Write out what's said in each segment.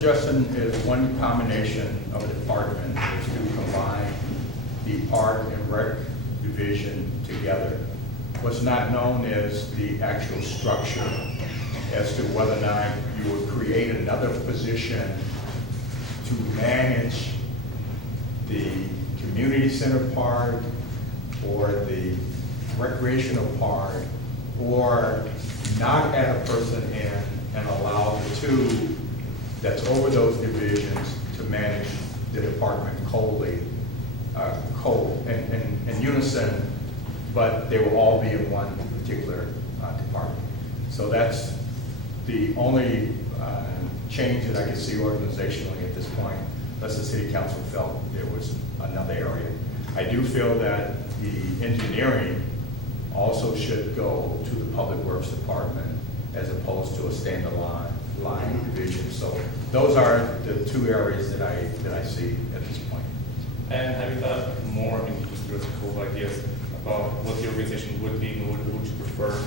Justin, is one combination of a department is to combine the Park and Rec division together. What's not known is the actual structure as to whether or not you would create another position to manage the community center part or the recreational part, or not add a person in and allow the two that's over those divisions to manage the department in unison, but they will all be in one particular department. So that's the only change that I can see organizationally at this point, unless the city council felt there was another area. I do feel that the engineering also should go to the public works department as opposed to a standalone line division. So those are the two areas that I see at this point. And have you thought more, just through a couple of ideas about what the organization would be, and what would you prefer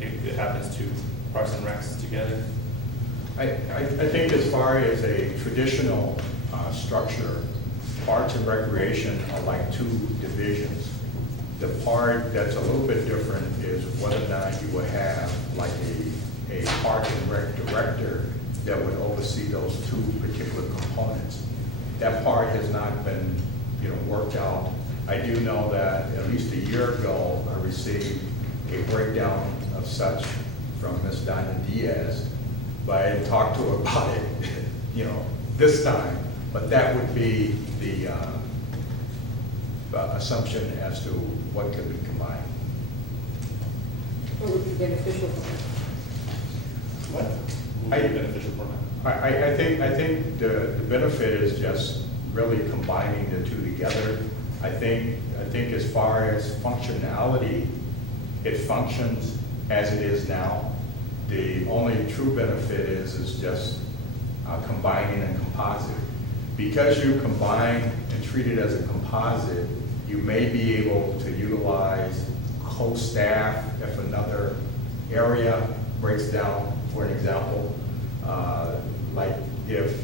if it happens to Parks and Recs together? I think as far as a traditional structure, Parks and Recreation are like two divisions. The part that's a little bit different is whether or not you would have like a Park and Rec director that would oversee those two particular components. That part has not been, worked out. I do know that at least a year ago, I received a breakdown of such from Ms. Donna Diaz, but I didn't talk to her about it, this time. But that would be the assumption as to what could be combined. What would be beneficial for them? What? Would be beneficial for them? I think the benefit is just really combining the two together. I think as far as functionality, it functions as it is now. The only true benefit is just combining and composite. Because you combine and treat it as a composite, you may be able to utilize co-staff if another area breaks down. For an example, like if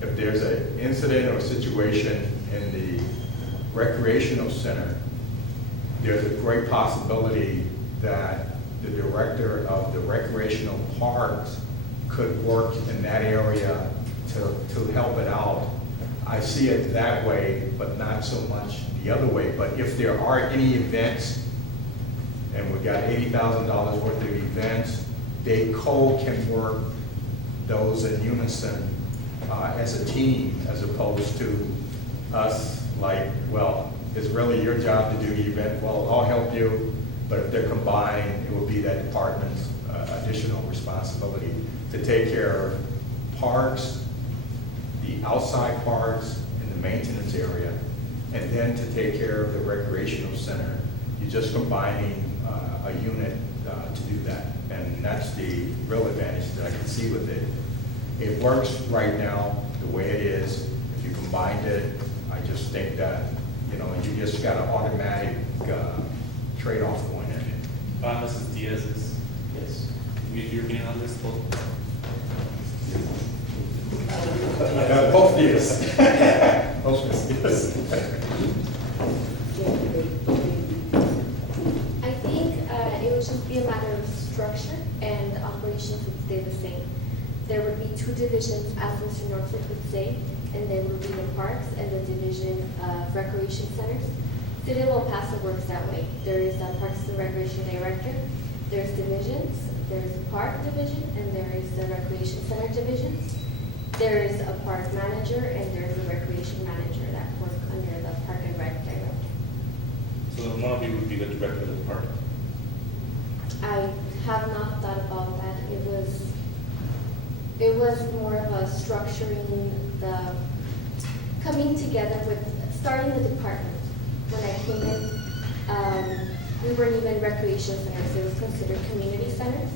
there's an incident or situation in the recreational center, there's a great possibility that the director of the recreational parks could work in that area to help it out. I see it that way, but not so much the other way. But if there are any events, and we've got $80,000 worth of events, they can work those in unison as a team, as opposed to us like, well, it's really your job to do the event. Well, I'll help you, but if they're combined, it will be that department's additional responsibility to take care of parks, the outside parks, and the maintenance area, and then to take care of the recreational center. You're just combining a unit to do that. And that's the real advantage that I can see with it. It works right now the way it is. If you combined it, I just think that, you just got an automatic trade-off going in it. Mrs. Diaz is, yes. Your opinion on this? Both yes. Both yes. I think it would just be a matter of structure, and operations would stay the same. There would be two divisions, as Mr. Northrup would say, and there would be the parks and the division of recreation centers. City of El Paso works that way. There is a Parks and Recreation Director, there's divisions, there's a park division, and there is the recreation center divisions. There is a park manager, and there is a recreation manager that work under the Park and Rec Director. So one of you would be the director of the park. I have not thought about that. It was more of a structuring, the coming together with starting the department. When I came in, we weren't even recreation centers; it was considered community centers.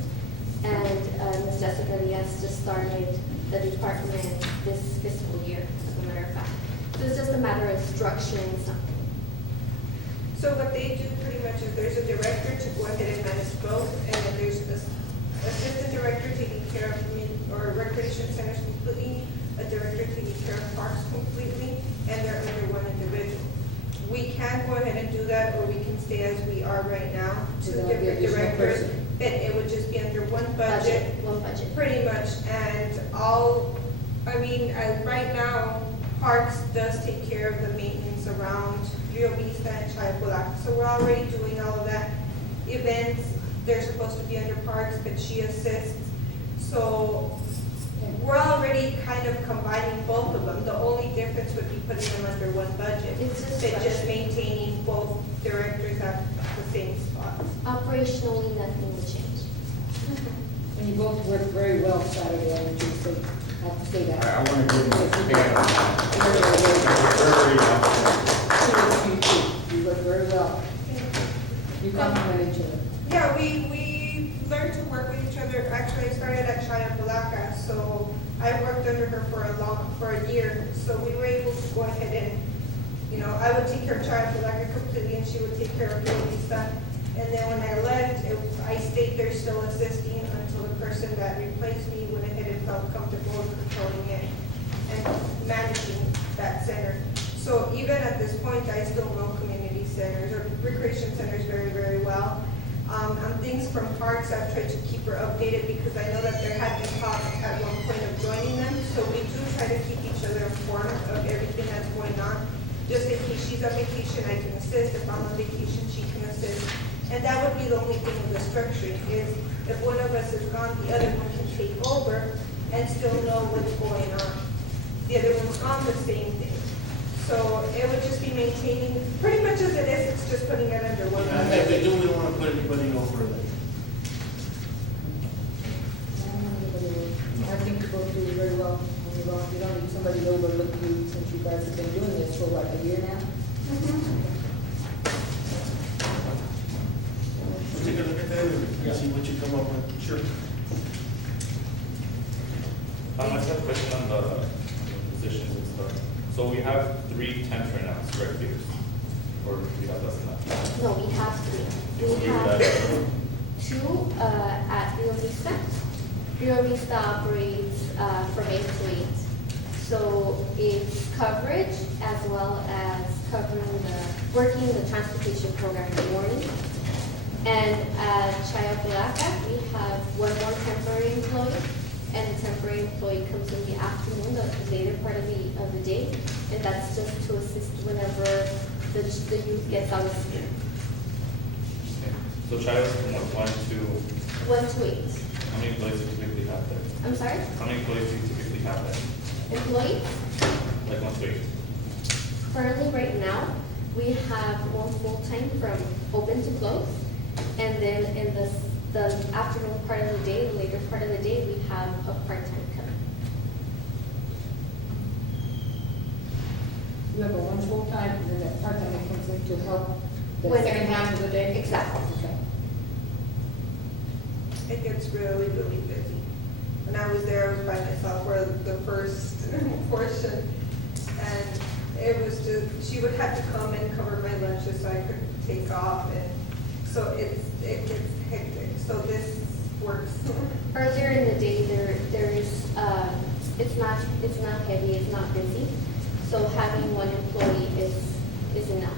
And Ms. Jessica Diaz just started the department this fiscal year, as a matter of fact. So it's just a matter of structuring something. So what they do pretty much is there's a director to go ahead and manage both, and then there's an assistant director taking care of or recreation centers completely, a director taking care of parks completely, and they're under one individual. We can go ahead and do that, or we can stay as we are right now, two Without the different additional directors. person. It would just be under one budget, One budget. pretty much, and right now, Parks does take care of the maintenance around Rio Vista and Chapalaca, so we're already doing all of that. Events, they're supposed to be under Parks, but she assists, so we're already kind of combining both of them. The only difference would be putting them under one budget. It's just But just budget. maintaining both directors at the same spot. Operationally, nothing will change. And you both worked very well Saturday, I would just say, I have to say that. I want to give them a hand on that. Very, very, very Very, You too. You worked very well. You complement each other. Yeah, we learned to work with each other. Actually, I started at Chapalaca, so I worked under her for a year. So we were able to go ahead and, I would take care of Chapalaca completely, and she would take care of Rio Vista. And then when I left, I stayed there still assisting until the person that replaced me went ahead and felt comfortable controlling it and managing that center. So even at this point, I still know community centers or recreation centers very, very well. On things from parks, I've tried to keep her updated because I know that there had been talk at one point of joining them. So we do try to keep each other informed of everything that's going on. Just in case she's on vacation, I can assist. If I'm on vacation, she can assist. And that would be the only thing with the structuring is if one of us is gone, the other one can take over and still know what's going on. The other one's on the same thing. So it would just be maintaining, pretty much as it is, it's just putting it under one. Yeah, if they do, we don't want to put anybody no further. I think you both do very well. You don't need somebody to overlook you since you guys have been doing this for what, a year now? We'll take a look at that and see what you come up with. Sure. I just have a question on the positions and stuff. So we have 3 temps right now, correct, leaders? Or do we have less than that? No, we have 3. We You have have- 2 at Rio Vista. Rio Vista operates from 8 to 8. So it's coverage as well as working the transportation program in the morning. And at Chapalaca, we have 1 more temporary employee. And the temporary employee comes in the afternoon, the later part of the day. And that's just to assist whenever the youth gets out of school. So Child's from what, 1 to, 1 to 8. how many employees do you typically have there? I'm sorry, How many employees do you typically have there? employees? Like 1 to 8? Currently, right now, we have 1 full-time from open to close. And then in the afternoon part of the day, the later part of the day, we have a part-time coming. You have a one full-time, and then that part-time that comes in to help the When second they're- half of the day? Exactly. Okay. It gets really, really busy. When I was there, I was by myself for the first portion. And it was just, she would have to come and cover my lunches so I could take off. And so it gets hectic. So this works. Earlier in the day, there is, it's not heavy, it's not busy. So having 1 employee is enough.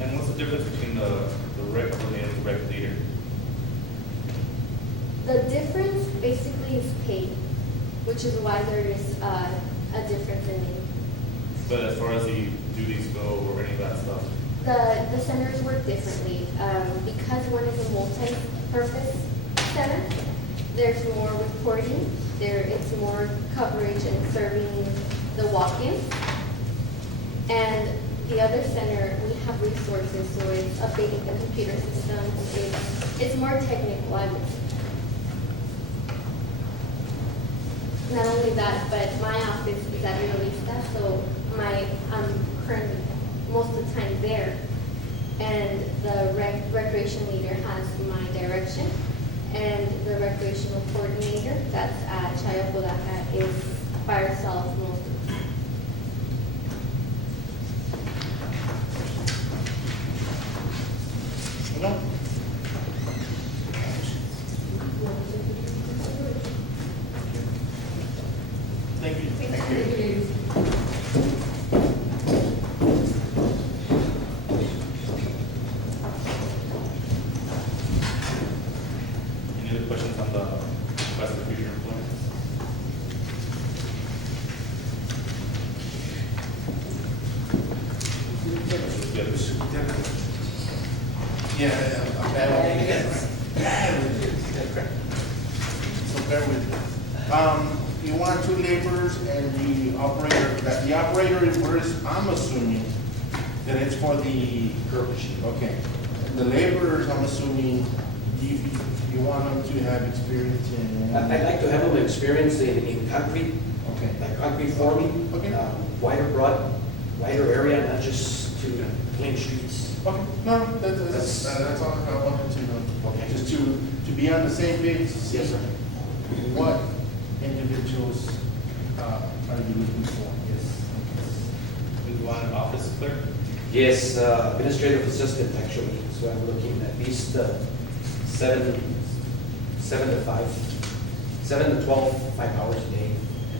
And what's the difference between the rec coordinator and the rec leader? The difference basically is pay, which is why there is a difference in name. But as far as the duties go or any of that stuff? The centers work differently. Because one is a multi-purpose center, there's more reporting, it's more coverage and serving the walk-ins. And the other center, we have resources, so it's updating the computer systems. It's more technical, I would say. Not only that, but my office is at Rio Vista, so I'm currently most of the time there. And the recreation leader has my direction. And the recreational coordinator that's at Chapalaca is by herself most of the time. No? Thank you. Thank you. Thank you, ladies. Any other questions on the request for future employment? Yeah, I'm bad with it. Bad with it. So bear with me. You want two laborers and the operator, the operator is, I'm assuming that it's for the curb machine, okay. The laborers, I'm assuming, you want them to have experience in. I'd like to have them experience in concrete, Okay. like concrete forming. Okay. Wider area, not just to plain streets. Okay, no, that's all I wanted to know. Okay. Just to be on the same page, to see Yes, sir. what individuals are you looking for? Yes. We want an office clerk? Yes, administrative assistant, actually, so I'm looking at least 7 to 12, 5 hours a day,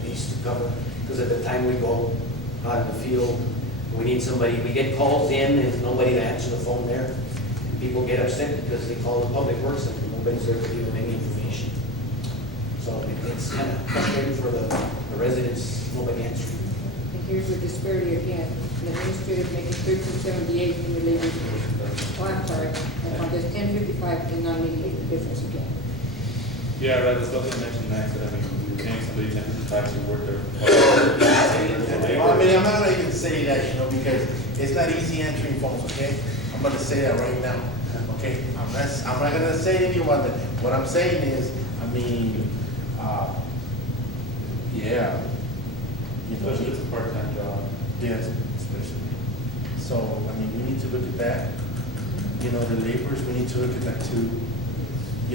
at least to cover. Because at the time we go out in the field, we need somebody, we get calls in and nobody to answer the phone there. And people get upset because they call the public works and nobody's there to give them any information. So it's kind of frustrating for the residents, nobody answering. And here's the disparity again, the administrative making 1378 in the labor. Oh, I'm sorry, on this 1055 and 988, the difference again. Yeah, right, that's what I mentioned next, that I mean, we were paying somebody 10 to work there. Well, I mean, I'm not even saying that, because it's not easy answering phones, okay? I'm gonna say that right now, okay? I'm not gonna say anyone that, what I'm saying is, I mean, yeah. Especially if it's a part-time job. Yes, especially. So, I mean, we need to look at that. The laborers, we need to look at that too.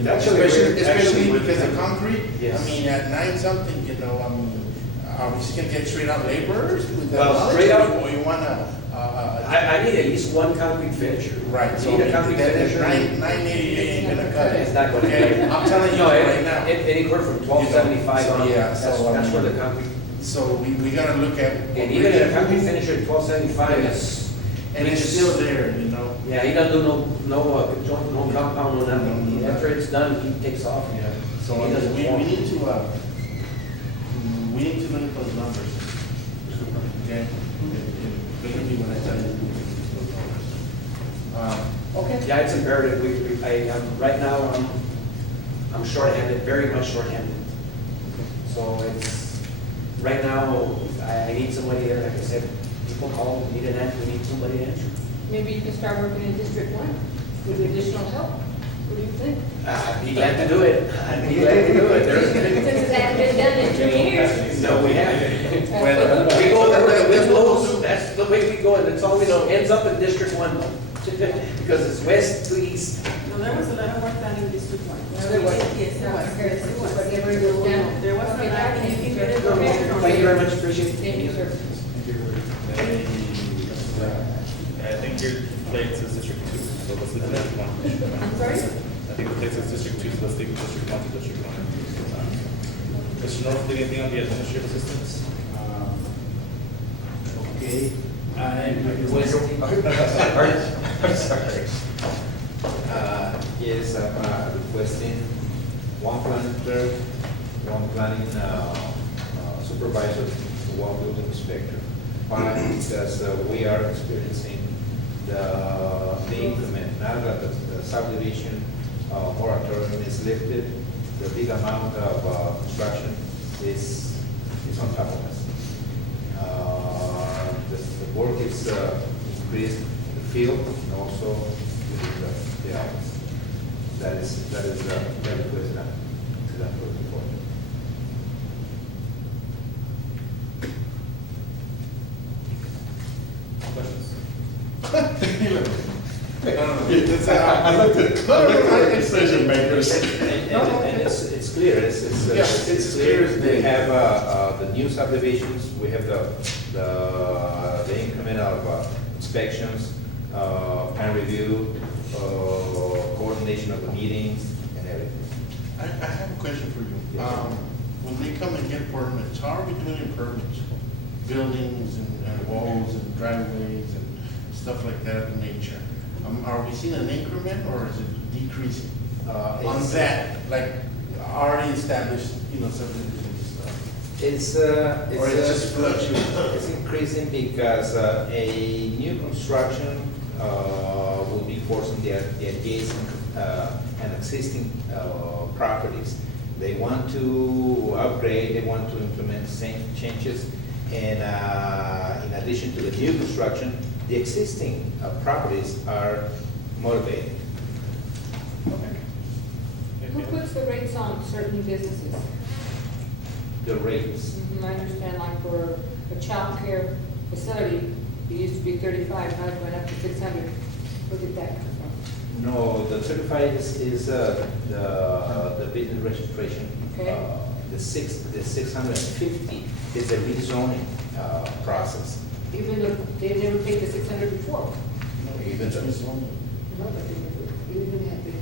Actually, Especially we're- because of concrete. Yes. I mean, at night something, I mean, are we just gonna get straight out laborers with that Well, knowledge? straight out- Or you wanna, I need at least one concrete finisher. right, I so need a concrete that is finisher. 988 ain't gonna cut it. It's not gonna Okay, cut it. I'm telling you No, right now. anywhere from 1275 on, Yeah, so, I that's where the mean- concrete, So we gotta look at. and even at a concrete finisher at 1275 is, And it's still there, yeah, he doesn't do no joint, no compound, no nothing. No, no. After it's done, he takes off. Yeah, so He doesn't we form. need to, we need to look at those numbers. Okay? Believe me when I tell you, those numbers. Okay. Yeah, it's imperative. Right now, I'm shorthanded, very much shorthanded. So it's, right now, I need somebody there, like I said, people call, we need an answer, we need somebody to answer. Maybe you can start working in District 1 with additional help. What do you think? I'd be glad to do it. I'd be glad to do it. Since it hasn't been done in 2 years. No, we haven't. Well, we go over the windows, that's the way we go, and it's always ends up in District 1. Because it's west to east. No, there was a lot of work done in District One. No, there was. Yes, there was. Yes, there was. But never goes down. There was a Okay, lot, and you can get thank you. information from. Thank you very much, appreciate it. Thank you, sir. I think your place is District 2, so let's leave District 1. I'm sorry? I think the place is District 2, so let's leave District 1 to District 1. Mr. North, anything on the administrative assistants? Okay, I'm requesting. I'm sorry. Yes, I'm requesting one planning clerk, one planning supervisor, one building inspector. Why? Because we are experiencing the increment, now that the subdivision moratorium is lifted, the big amount of construction is on top of us. The work is increased in the field and also within the hours. That is the request that we're looking for. Questions? I'd like to decision makers. And it's clear, it's clear as clear. day. We have the new subdivisions, we have the increment of inspections, plan review, coordination of the meetings and everything. I have a question for you. Yes, sir. when they come and get permits, how are we doing in permits? Buildings and walls and driveways and stuff like that of nature. Are we seeing an increment or is it decreasing? On It's- that, like already established, subdivisions stuff? Or it's just fluctuating? It's increasing because a new construction will be forcing the adjacent and existing properties. They want to upgrade, they want to implement same changes, and in addition to the new construction, the existing properties are motivated. Who puts the rates on certain businesses? The rates. I understand like for a child care facility, it used to be 35, now it went up to 600. Where did that come from? No, the 35 is the business registration. Okay. The 650 is the rezoning process. Even though they never paid the 600 before. Even though- No, but they never, even had been,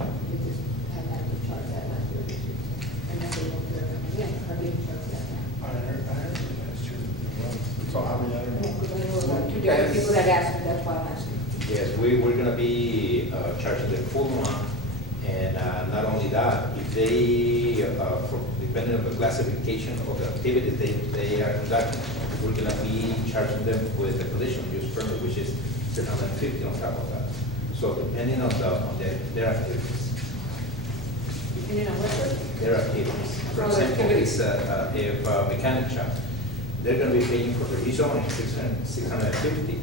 they just had not to charge that last year, this year. And then they won't, yeah, are being charged that now. I heard that's true. So I mean, I don't know. Because I know about two different people that asked me, that's why I'm asking. Yes, we're gonna be charging the full amount, and not only that, if they, depending on the classification of the activity they are conducting, we're gonna be charging them with the conditional use permit, which is 350 on top of that. So depending on their activities, Depending on what, their activities. For Oh, their example, activities. if a mechanic shop, they're gonna be paying for the rezoning 650.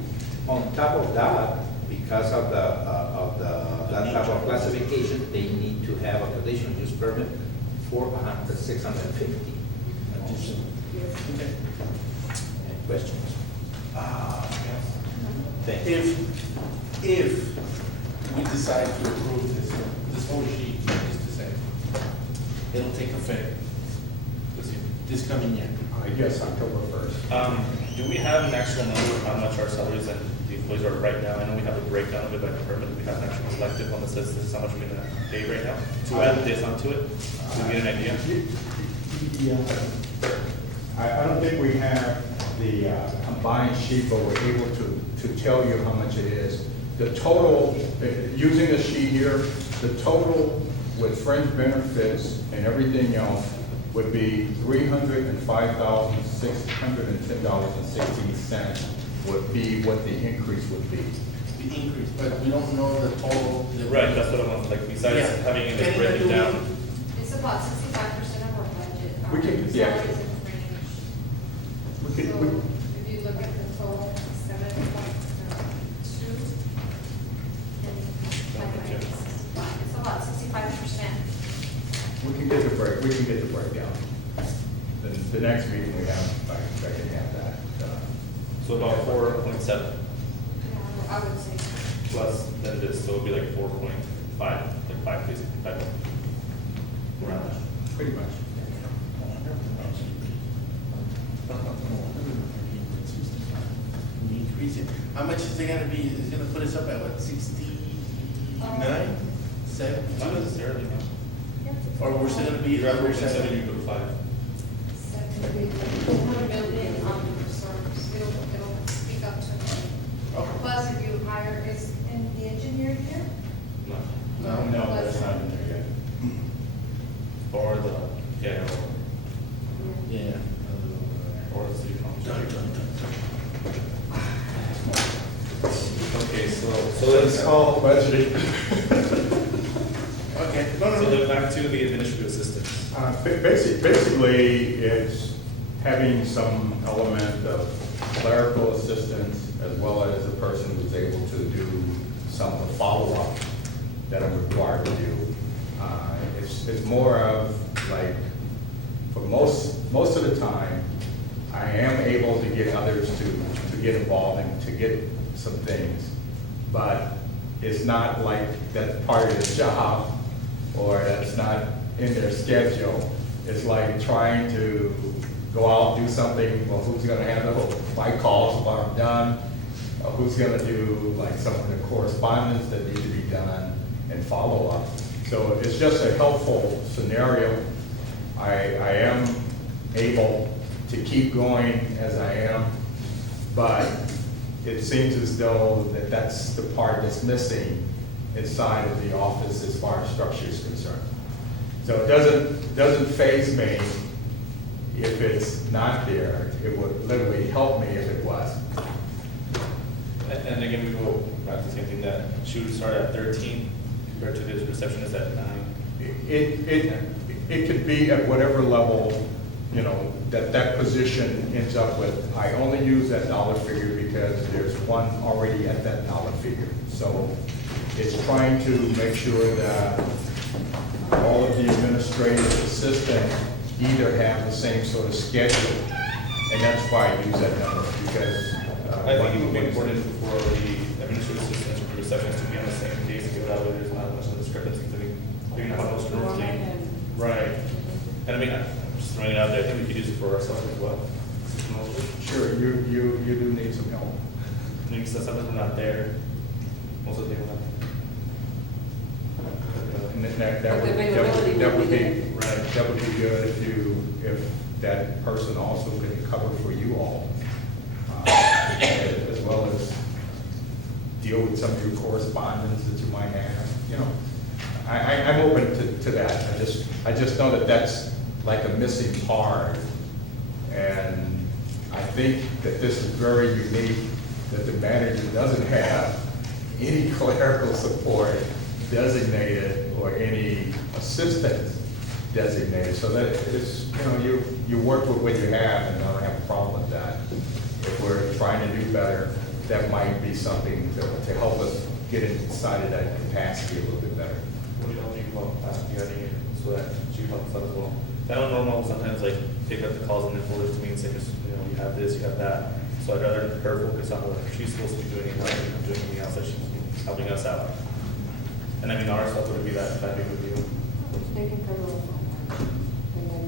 On top of that, because of that type of classification, they need to have a conditional use permit for 650. Okay. Any questions? Thank you. If we decide to approve this whole sheet, just to say, it'll take effect this coming year. Yes, October 1st. Do we have an actual number of how much our salaries and the employees are right now? I know we have a breakdown of it by department. Do we have an actual collective one that says this is how much we're gonna pay right now? To add this onto it, to get an idea? I don't think we have the combined sheet, but we're able to tell you how much it is. The total, using the sheet here, the total with fringe benefits and everything else would be $305,610.16 would be what the increase would be. The increase, but we don't know the total. Right, that's what I want, like, besides Yeah. having it Can break you it do- down. It's about 65% of our budget. We can- yeah. Salaries and fringe. We So could, if you look at the total, 7.2. It's about 65%. we can get the breakdown. The next meeting we have, I can have that. So about 4.7 I would say. plus than this, so it'd be like 4.5, like 5 basically, 5. Around that. Pretty much. Increase it. How much is it gonna be? It's gonna put us up at what, 69, 70? Not necessarily, no. Or we're still gonna be You're at under 4.7, 70? you go to 5. Building on the reserves, it'll speak up to me. Okay. Plus, if you hire, is in the engineer here? No. No, that's not in there yet. Or the, yeah, Yeah. or the city council. Okay, so It's called budgeting. Okay. No, So no, then no. back to the administrative assistant. Basically, it's having some element of clerical assistance as well as a person who's able to do some of the follow-up that I'm required to do. It's more of like, for most of the time, I am able to get others to get involved and to get some things. But it's not like that's part of the job, or that's not in their schedule. It's like trying to go out, do something, well, who's gonna handle my calls while I'm done? Who's gonna do like some of the correspondence that need to be done and follow up? So it's just a helpful scenario. I am able to keep going as I am, but it seems as though that's the part that's missing inside of the office as far as structure is concerned. So it doesn't faze me if it's not there. It would literally help me if it was. And again, we go back to the same thing, that she would start at 13 compared to the receptionist at 9. It could be at whatever level, you know, that position ends up with. I only use that dollar figure because there's one already at that dollar figure. So it's trying to make sure that all of the administrative assistants either have the same sort of schedule, and that's why I use that number, because. I think it would be important for the administrative assistants or the receptionists to be on the same page, so that way there's not much of a discrepancy between figuring out how most normally. Right. And I mean, I'm just throwing it out there, I think we could use it for ourselves as well. Sure, you do need some help. I mean, so sometimes we're not there, most of the time we're not. And that But the would availability that would would be be, right, that would be good if that person also could cover for you all, as well as deal with some of your correspondence that you might have, you know. I'm open to that. I just know that that's like a missing part. And I think that this is very unique, that the manager doesn't have any clerical support designated or any assistants designated. So that it's, you know, you work with what you have, and I don't have a problem with that. If we're trying to do better, that might be something to help us get inside of that capacity a little bit better. What do you think about asking the other, so that she helps out as well? I don't normally sometimes like pick up the calls and then forward it to me and say, just, you know, you have this, you have that. So I'd rather her focus on what she's supposed to be doing and not doing anything else, that she's helping us out. And I mean, our stuff would be that big of a deal. They can cover up on that. And then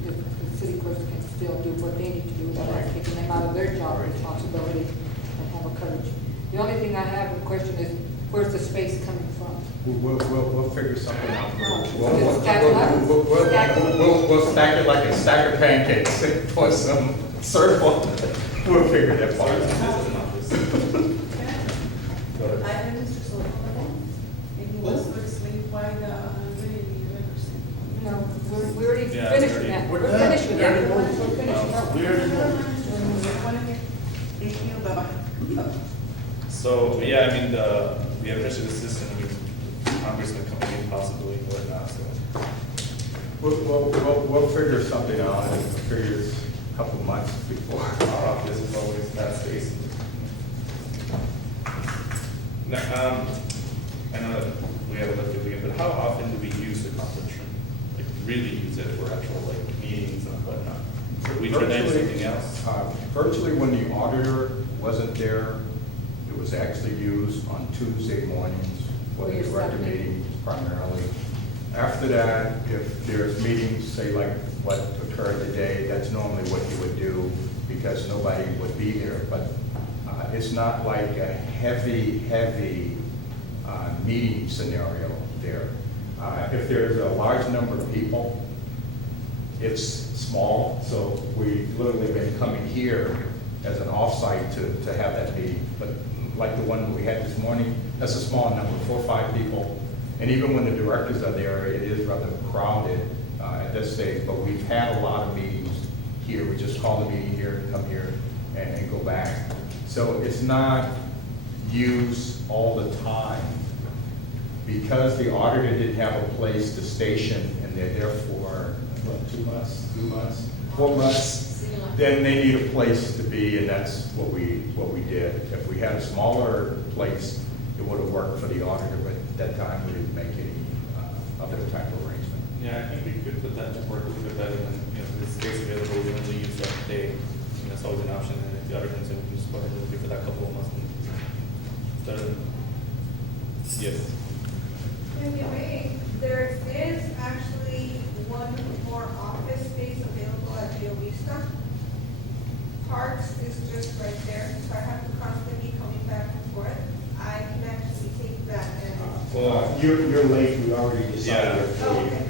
the city clerks can still do what they need to do without taking them out of their job responsibility and have a coverage. The only thing I have a question is, where's the space coming from? We'll figure something out. Just stack it up? Stack it? We'll stack it like a stack of pancakes, put some circle. We'll figure that part This out. is an office. Go ahead. I have Mr. Sullivan, and he wants to explain why the really represent. No, we already Yeah, finished already- that. We're finished with that. We're finished. We already know. Thank you, bye-bye. So, yeah, I mean, the administrative assistant, I mean, congressman coming in possibly, and whatnot, so. We'll figure something out. I figure it's a couple months before. Our office is always that space. Now, I know that we have a look at it, but how often do we use the conference room? Like, really use it for actual, like, meetings and whatnot? We turn that into something else? Virtually, when the auditor wasn't there, it was actually used on Tuesday mornings for the Your director Saturday. meetings primarily. After that, if there's meetings, say like what occurred today, that's normally what you would do because nobody would be there. But it's not like a heavy meeting scenario there. If there's a large number of people, it's small, so we literally been coming here as an offsite to have that meeting. But like the one we had this morning, that's a small number, 4 or 5 people. And even when the directors are there, it is rather crowded at this stage. But we've had a lot of meetings here. We just call the meeting here, come here, and go back. So it's not used all the time. Because the auditor didn't have a place to station, and they're there for, what, 2 months, 4 months, then they need a place to be, and that's what we did. If we had a smaller place, it would have worked for the auditor, but at that time, we didn't make any other type of arrangement. Yeah, I think we could put that to work a little bit better than, you know, this space available, we only use that day. And that's always an option, and if the other comes in, we can just go ahead and look for that couple of months. Yes. If you may, there is actually one more office space available at Rio Vista. Parks is just right there, so I have to constantly coming back and forth. I can actually take that and. Well, You're late, we already Yeah. decided. Oh, okay.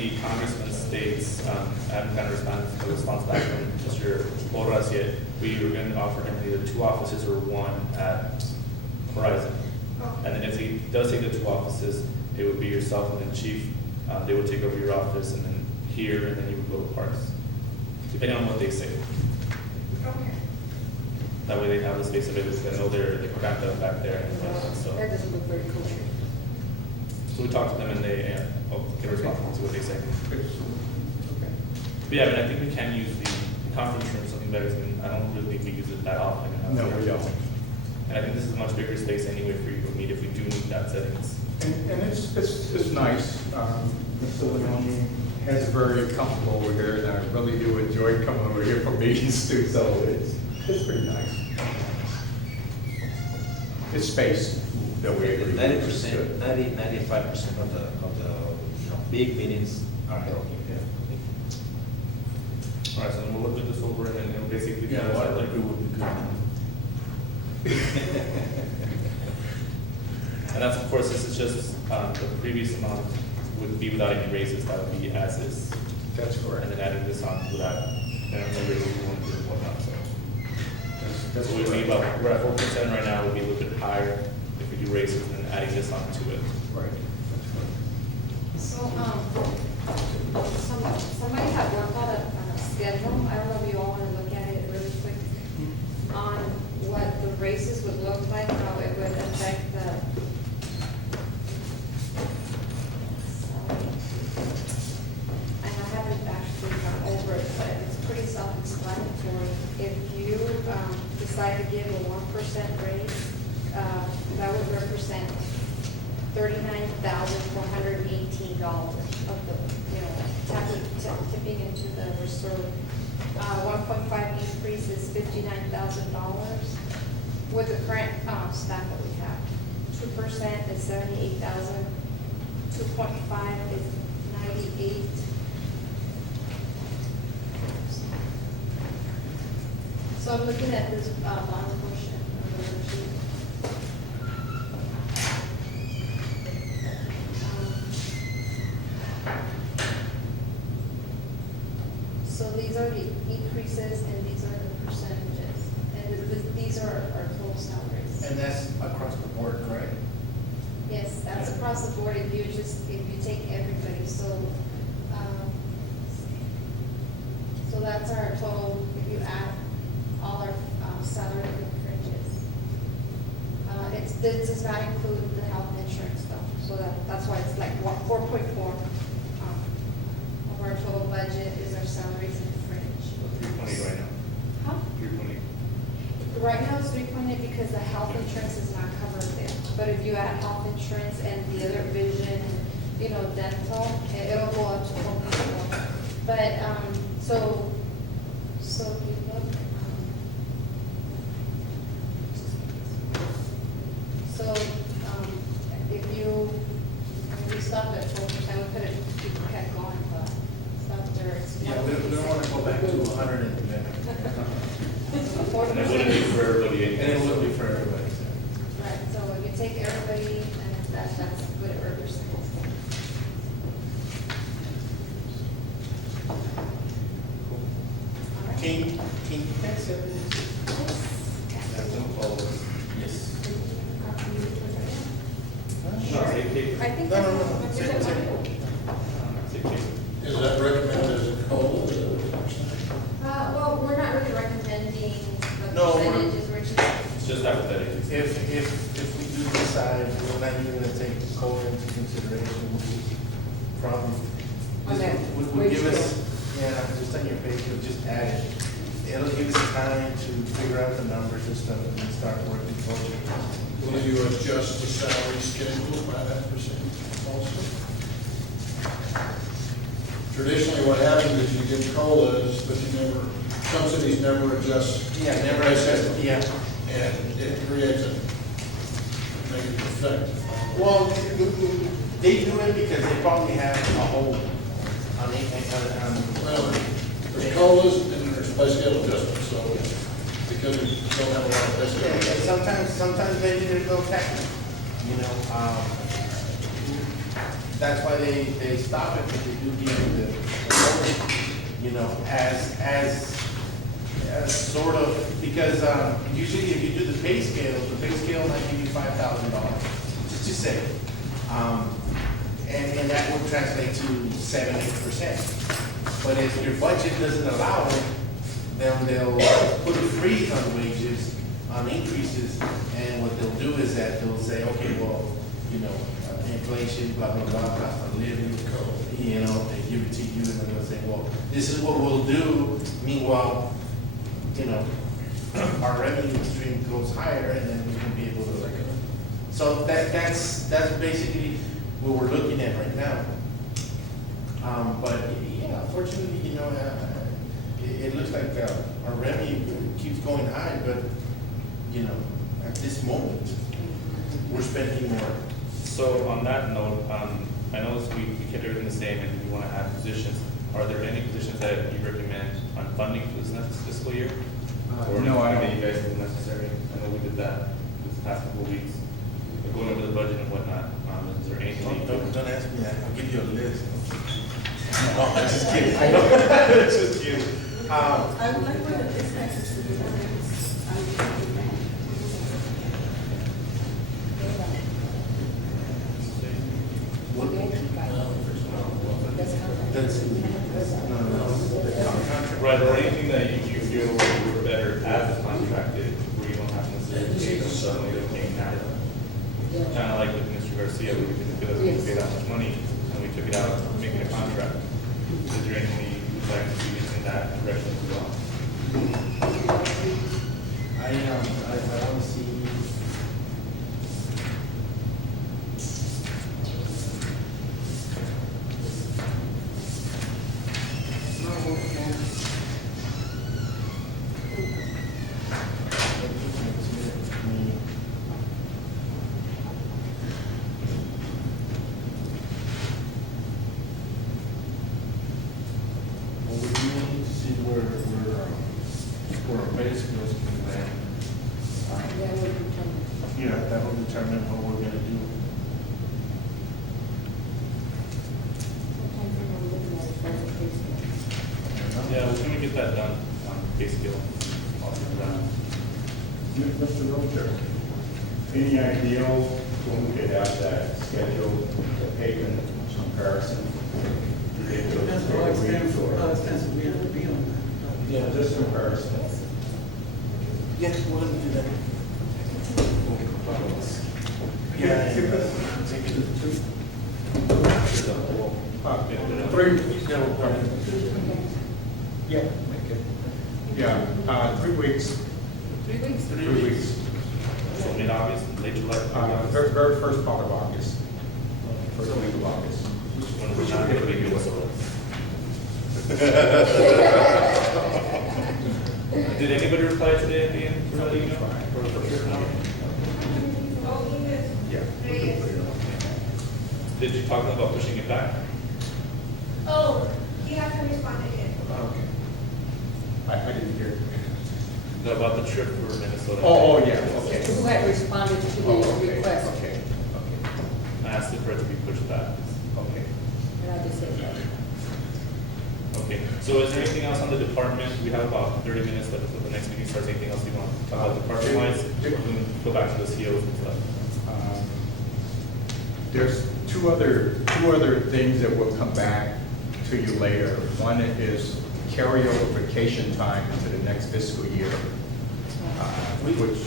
the congressman states, I haven't gotten a response back from Mr. Porras yet, we were going to offer him either 2 offices or 1 at Horizon. And then if he does take the 2 offices, it would be yourself and then chief, they would take over your office and then here, and then you would go to Parks, depending on what they say. Okay. That way they have the space available, because I know they're cramped up back there and so. That doesn't look very kosher. So we talked to them and they, get responsible to what they say. But yeah, I mean, I think we can use the conference room something better, I don't really think we use it that often. No, we don't. And I think this is a much bigger space anyway for you to meet if we do need that settings. And it's nice. Mr. Leone has very comfortable over here, and I really do enjoy coming over here for meetings too, so it's pretty nice. It's space that we agree. 90%, 95% of the, big meetings are held here. All right, so then we'll look at this over and then basically. Yeah, well, I think it would be good. And that's, of course, this is just, the previous amount would be without any raises, that would be as is. That's And correct. then adding this on without, and then raises we want to do and whatnot, so. That's So we'd be correct. about, we're at 4% right now, we'd be a little bit higher if we do raises and then adding this onto it. Right. So, somebody had worked on a schedule, I don't know if you all want to look at it really quick, on what the races would look like, how it would affect the. And I haven't actually gone over it, but it's pretty self-explanatory. If you, decide to give a 1% raise, that would represent $39,418 of the, tipping into the reserve. 1.5 increase is $59,000 with the current, staff that we have. 2% is $78,000, 2.5 is $98,000. So I'm looking at this, bond portion of the worksheet. So these are the increases and these are the percentages. And these are our total salaries. And that's across the board, correct? Yes, that's across the board if you take everybody, so, so that's our total, if you add all our, salary and fringes. This does not include the health insurance though, so that's why it's like 4.4, of our total budget is our salaries and fringe. 320 right now. Huh? 320. Right now it's 3.8 because the health insurance is not covered there. But if you add health insurance and the other vision, dental, it'll go up to 4.4. But, so if you look, if we stopped at 12%, we could have kept going, but stopped there. It's Yeah, we don't want to go back to 100 in the minute. And it wouldn't be for everybody And anyway. it will be for everybody. Right, so if you take everybody, and that's what it represents. All right. Can you fix it? Yes. No, same case. I think. No. that's- Same. Same case. Is that recommended as a COLA? Is that what you're saying? Well, we're not really recommending the No, we're- percentages, we're just, It's just hypothetical. If we do decide, we're not even gonna take COLA into consideration, from, Okay. would give us, just on your page, you'll just add it. It'll give us time to figure out the numbers and stuff and then start working towards it. Will you adjust the salary schedule by that percentage also? Traditionally, what happens is you get COLAs, but some cities never adjust. Yeah, never assessed, yeah. And it creates a negative effect. Well, they do it because they probably have a whole, Well, there's COLAs and there's pay scale adjustments, so because we don't have a lot of pay scale. sometimes maybe there's no tax, that's why they stop it, because they do give you the lower, you know, as sort of, because, usually if you do the pay scale might give you $5,000, just to say. And that would translate to 7-8%. But if your budget doesn't allow it, then they'll put a freeze on wages, on increases, and what they'll do is that they'll say, okay, well, you know, inflation, blah, blah, blah, cost of living, you know, they give it to you, and then they'll say, well, this is what we'll do. Meanwhile, you know, our revenue stream goes higher, and then we can be able to, like, so that's basically what we're looking at right now. But yeah, unfortunately, you know, it looks like our revenue keeps going high, but, you know, at this moment, we're spending more. So on that note, I know we kept everything the same and we want to add positions. Are there any positions that you recommend on funding for this next fiscal year? Or no, I anything don't. you guys feel necessary? I know we did that this past couple of weeks, going over the budget and whatnot. Is there anything? Don't ask me that, I'll give you a list. No, I'm just kidding. I know, just kidding. I would like for the dispatchers to be honest. That's, no, the contract. Right, or anything that you feel would be better as a contracted, where you don't have to necessarily pay them suddenly, they're paying that. Kind of like with Mr. Garcia, we didn't feel that we could pay that much money, and we took it out, making a contract. Is there anything you'd like to see in that direction as well? I want to see. Well, we need to see where our pay scales can land. That will determine. Yeah, that will determine what we're gonna do. Sometimes when I'm looking at it, that's the case. Yeah, we're gonna get that done on pay scale. I'll do that. Mr. Rocher, any ideal when we could have that scheduled, the payment comparison? Depends on how expensive we have to be on that. Yeah, just comparison. Yes, we're gonna do that. Yeah, give us- Yeah, okay. Yeah, 3 weeks. 3 weeks? 3 weeks. So mid-August, late July? Very first part of August. First week of August. When we're not gonna be doing so. Did anybody reply today at the end for letting you know? For sure, no? Oh, Ines. Yeah. Reyes. Did you talk about pushing it back? Oh, he hasn't responded yet. Okay. I didn't hear. No, about the trip for Minnesota? Oh, yeah, okay. Who had responded to Oh, the okay, request? okay, I asked it for it to be pushed back. okay. And I just said that. Okay, so is there anything else on the department? We have about 30 minutes left before the next meeting starts. Anything else you want to talk about department wise? Dick- Go back to the COs and stuff. There's two other things that will come back to you later. One is carryover vacation time into the next fiscal year, which,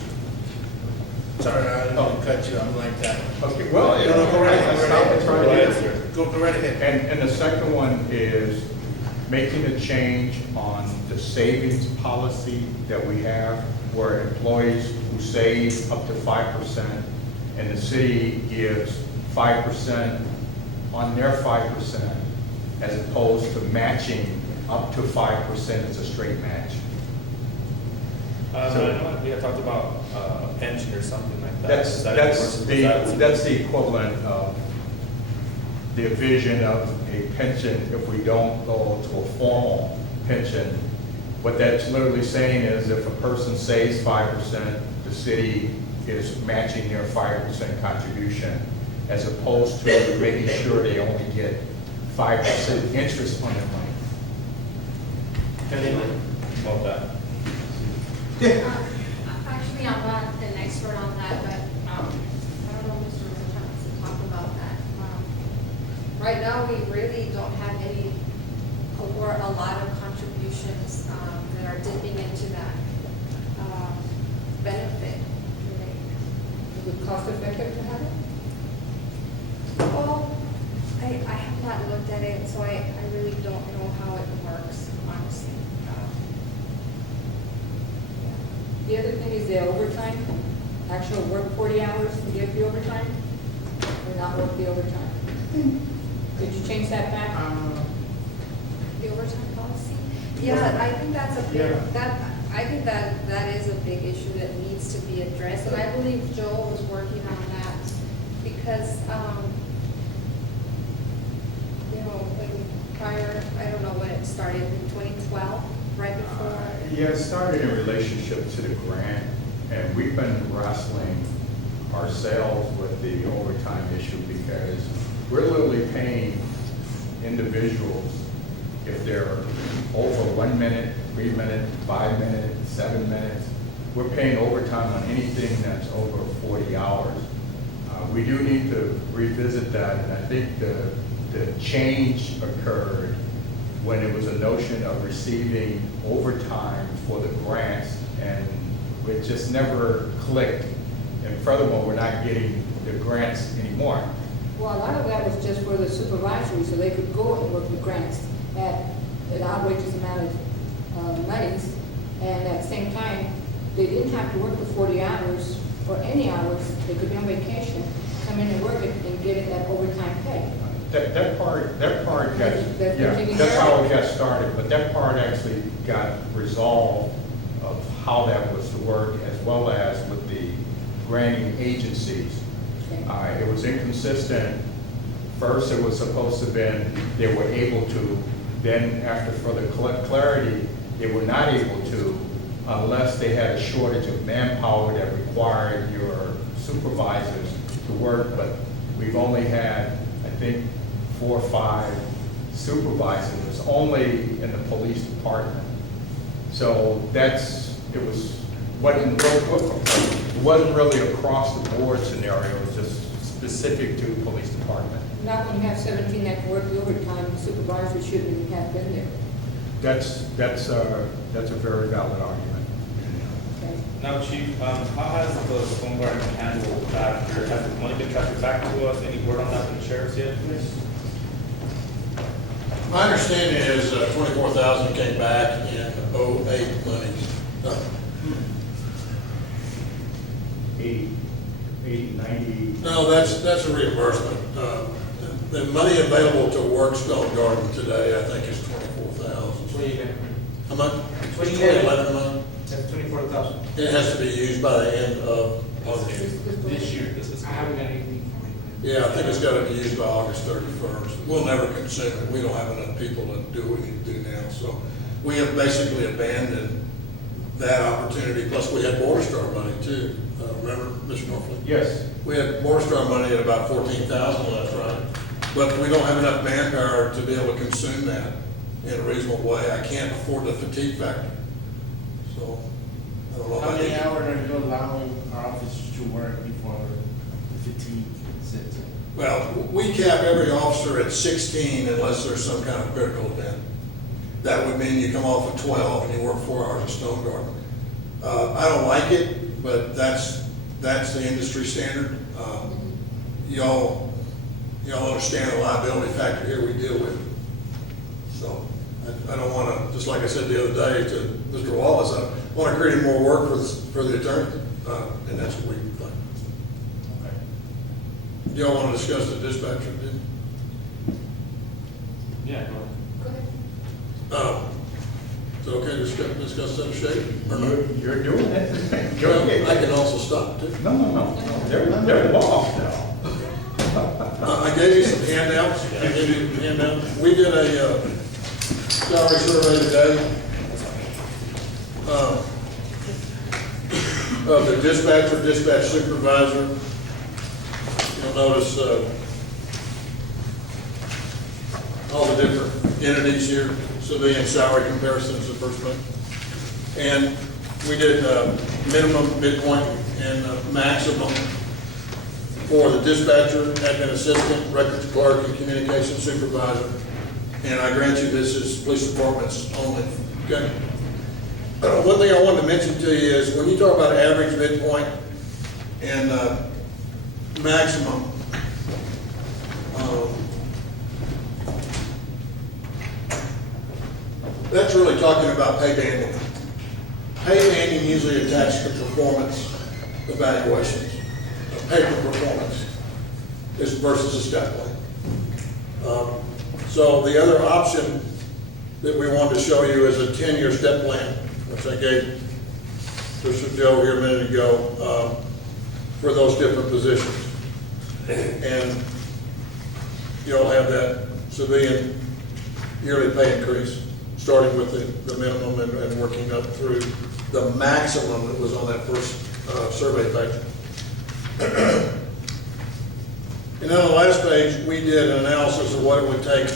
Sorry, I didn't want to cut you, I'm like that. okay, well, No, no, go right ahead, go right ahead. It's right Go ahead, here. sir. Go right ahead. And the second one is making a change on the savings policy that we have, where employees who save up to 5%, and the city gives 5% on their 5%, as opposed to matching up to 5% as a straight match. I know we had talked about a pension or something like that. Is that That's the equivalent of the vision of a pension if we don't go to a formal pension. What that's literally saying is if a person saves 5%, the city is matching their 5% contribution. as opposed to making sure they only get 5% interest on their money. About that. Actually, I'm not an expert on that, but, I don't know, Mr. Rich wants to talk about that. Right now, we really don't have any, or a lot of contributions, that are dipping into that, benefit. Is it cost effective to have it? Well, I have not looked at it, so I really don't know how it works, honestly. The other thing is the overtime, actual work 40 hours and get the overtime, or not work the overtime. Could you change that back? The overtime policy? Yeah, I think that's a big, I think that is a big issue that needs to be addressed, and I believe Joel was working on that, because, you know, when prior, I don't know when it started, in 2012, right before. Yeah, it started in relationship to the grant, and we've been wrestling ourselves with the overtime issue because we're literally paying individuals if they're over 1 minute, 3 minutes, 5 minutes, 7 minutes. We're paying overtime on anything that's over 40 hours. We do need to revisit that, and I think the change occurred when it was a notion of receiving overtime for the grants, and it just never clicked. And furthermore, we're not getting the grants anymore. Well, a lot of that was just for the supervisory, so they could go and work the grants at an outrageous amount of monies. And at the same time, they didn't have to work the 40 hours or any hours. They could be on vacation, come in and work it and get it at overtime pay. That part got, That's yeah, taken that's care how of? it got started, but that part actually got resolved of how that was to work, as well as with the granting agencies. Okay. It was inconsistent. First, it was supposed to have been, they were able to, then after further clarity, they were not able to unless they had a shortage of manpower that required your supervisors to work, but we've only had, I think, 4 or 5 supervisors, only in the police department. So wasn't really across the board scenario, it was just specific to police department. Not when you have 17 that can work the overtime, the supervisor shouldn't have been there. That's a very valid argument. Okay. Now, Chief, how has the Stone Garden handled that? Has the money been transferred back to us? Any word on that from the sheriff's yet? My understanding is 24,000 came back in 08 monies. 80, 90. No, that's a reimbursement. The money available to work Stone Garden today, I think, is 24,000. How much? 2011 money? That's 24,000. It has to be used by the end of August. This year. This is- I haven't got anything from it. Yeah, I think it's got to be used by August 31st. We'll never consume it. We don't have enough people to do what we need to do now. So we have basically abandoned that opportunity. Plus, we had Border Star money too. Remember, Mr. Norfolk? Yes, We had Border Star money at about 14,000 left, right? But we don't have enough manpower to be able to consume that in a reasonable way. I can't afford the fatigue factor. So, I don't know. if How I many need- hours are you allowing our officers to work before the fatigue sets in? Well, we cap every officer at 16 unless there's some kind of critical event. That would mean you come off at 12 and you work 4 hours at Stone Garden. I don't like it, but that's the industry standard. Y'all understand the liability factor here we deal with. So I don't want to, just like I said the other day to Mr. Wallace, I want to create more work for the attorney, and that's what we think. Do y'all want to discuss the dispatcher? Yeah, go ahead. Go ahead. Is it okay to discuss that shade? Or no? you're doing it. Well, I can also stop too. No. They're involved now. I gave you some handouts. I gave you handouts. We did a salary survey today. Of the dispatcher, dispatch supervisor. You know, you'll notice, all the different entities here, civilian salary comparison is the first one. And we did, minimum, midpoint, and maximum for the dispatcher, admin assistant, records clerk, and communication supervisor. And I grant you, this is police departments only, okay? One thing I wanted to mention to you is, when you talk about average, midpoint, and maximum, that's really talking about pay banding. Pay banding usually attached to performance evaluations, pay for performance, is versus a step plan. So the other option that we wanted to show you is a 10-year step plan, which I gave Mr. Joe here a minute ago, for those different positions. And you'll have that civilian yearly pay increase, starting with the minimum and working up through the maximum that was on that first survey page. And on the last page, we did an analysis of what it would take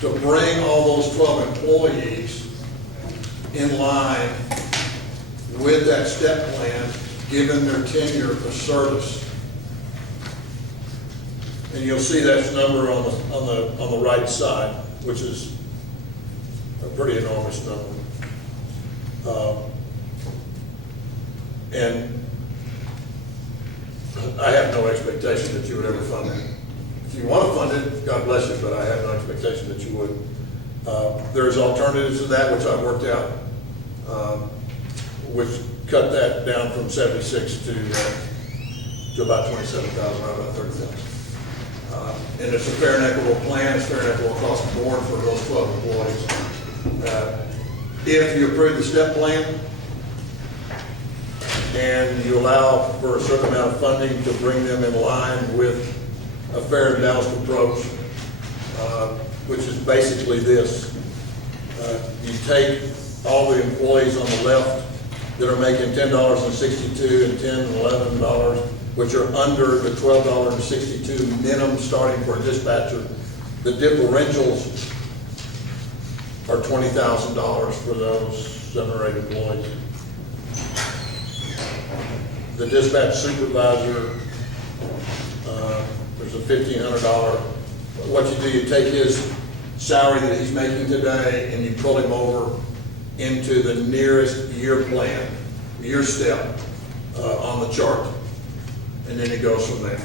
to bring all those 12 employees in line with that step plan, given their tenure of service. And you'll see that number on the right side, which is a pretty enormous number. And I have no expectation that you would ever fund it. If you want to fund it, God bless you, but I have no expectation that you would. There's alternatives to that, which I've worked out, which cut that down from 76 to about 27,000, around about 30,000. And it's a fair and equitable plan, it's fair and equitable across the board for those 12 employees. If you approve the step plan and you allow for a certain amount of funding to bring them in line with a fair and balanced approach, which is basically this. You take all the employees on the left that are making $10.62 and $10 and $11, which are under the $12.62 minimum starting for a dispatcher. The differentials are $20,000 for those 7 or 8 employees. The dispatch supervisor, there's a $1,500. What you do, you take his salary that he's making today and you pull him over into the nearest year plan, year step on the chart. And then it goes from there.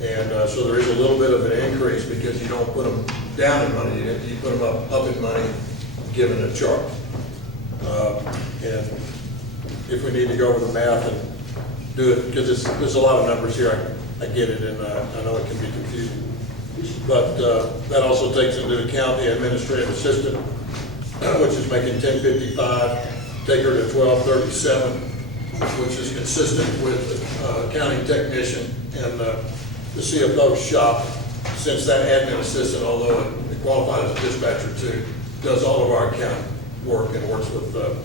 And so there is a little bit of an increase because you don't put them down in money, you put them up in money given a chart. And if we need to go over the math and do it, because there's a lot of numbers here, I get it, and I know it can be confusing. But that also takes into account the administrative assistant, which is making $10.55, take her to $12.37, which is consistent with the county technician and the CFO shop, since that admin assistant, although it qualifies as a dispatcher too, does all of our accounting work and works with the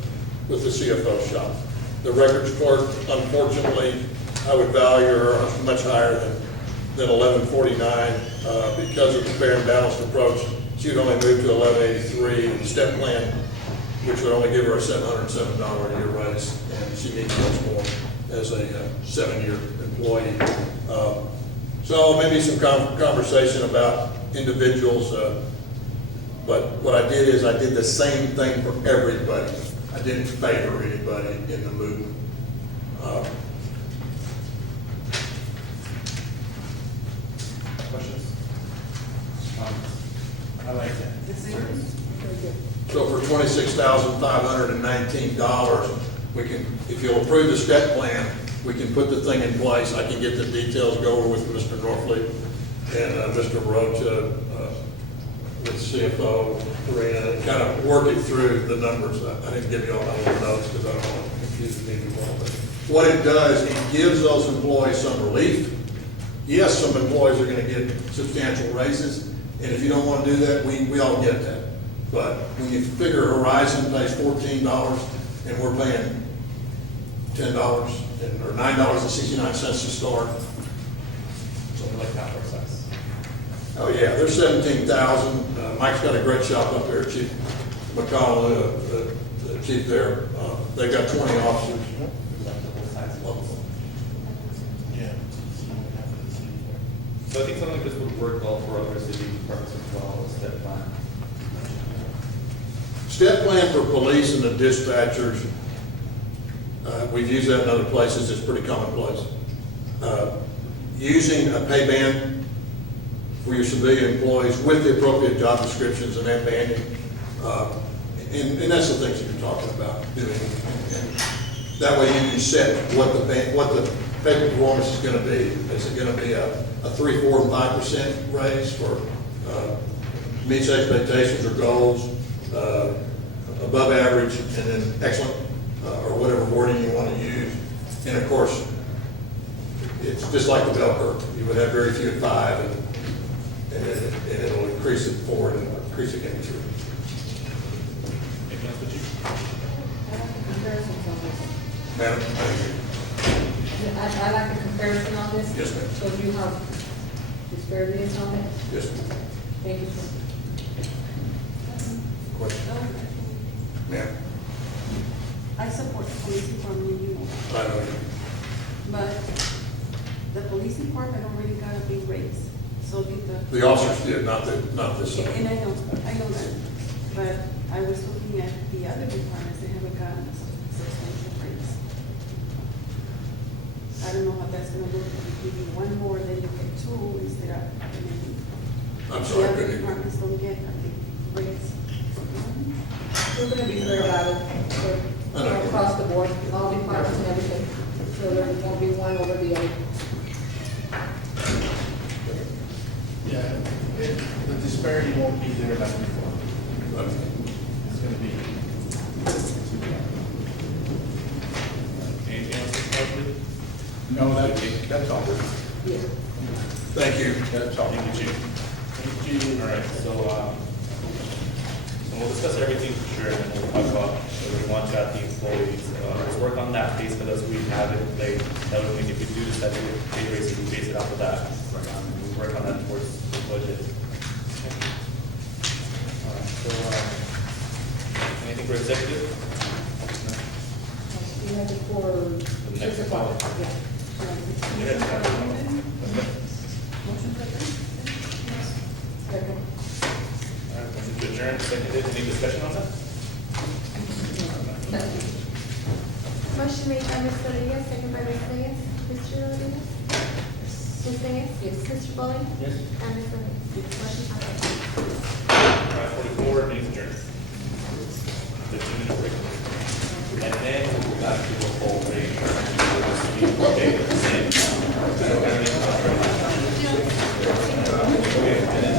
CFO shop. The records clerk, unfortunately, I would value her much higher than $11.49 because of the fair and balanced approach. She would only move to $11.83 in the step plan, which would only give her a $707 a year raise, and she needs much more as a 7-year employee. So maybe some conversation about individuals, but what I did is I did the same thing for everybody. I didn't favor anybody in the movement. Questions? I like that. So for $26,519, we can, if you'll approve the step plan, we can put the thing in place. I can get the details, go over with Mr. Norfleet and Mr. Rocha, with CFO, Karina, and kind of work it through the numbers. I didn't give you all my little notes because I don't want to confuse it anymore. But what it does, it gives those employees some relief. Yes, some employees are going to get substantial raises, and if you don't want to do that, we all get that. But when you figure Horizon pays $14 and we're paying $10 or $9.69 to start, it's So we're like half our size. Oh, yeah, there's 17,000. Mike's got a great shop up there, Chief McConnell, the chief there. They got 20 officers. Yeah. So I think something like this would work well for other city departments as well, as that plan. Step plan for police and the dispatchers, we've used that in other places, it's pretty commonplace. Using a pay band for your civilian employees with the appropriate job descriptions and that banding. And that's the things that you're talking about doing. And that way you can set what the pay performance is gonna be. Is it gonna be a 3, 4, and 5% raise for, meets expectations or goals, above average, and then excellent, or whatever wording you want to use. And of course, it's just like the bell curve. You would have very few at 5, and it'll increase it 4 and increase again 3. Anything else with you? I like the comparisons on this. Madam? I like the comparison on this. Yes, ma'am. So you have disparities on it. Yes, ma'am. Thank you, sir. Question? Ma'am? I support the police department, you know, I know you. but the police department already got a big raise, so did the. The officers did, not this. Yeah, and I know that, but I was looking at the other departments, they haven't gotten a substantial raise. I don't know how that's gonna look, if you give you one more, then you get 2 instead of, maybe. I'm sorry, I The other couldn't hear you. departments don't get a big raise. We're gonna be fair about it, I know. across the board, all departments and everything, so there won't be one over the other. Yeah, the disparity won't be there like before. It's gonna be. Anything else, Mr. President? No, that's all. Yeah. Thank you. That's all. Thank you, Chief. All right, so we'll discuss everything for sure, and then we'll talk about whether we want to add the employees. Let's work on that base for those we have it in place. That would mean if we do decide to do pay raises, we base it off of that. We work on that towards the budget. All right, so, anything for executive? You have it for The next 6 o'clock. call. Yeah. Yeah, Motion to adjourn? Second. all right, motion to adjourn, seconded. Any discussion on that? Motion made by Ms. Rodriguez, second by Ms. Reyes. Mr. Rodriguez? Ms. Reyes? Yes. Mr. Boyd? Yes. And Ms. Rodriguez. Motion passes. 5:44, meeting adjourned. 15-minute break. And then we'll go back to the full rate. Okay, the same. Okay, and then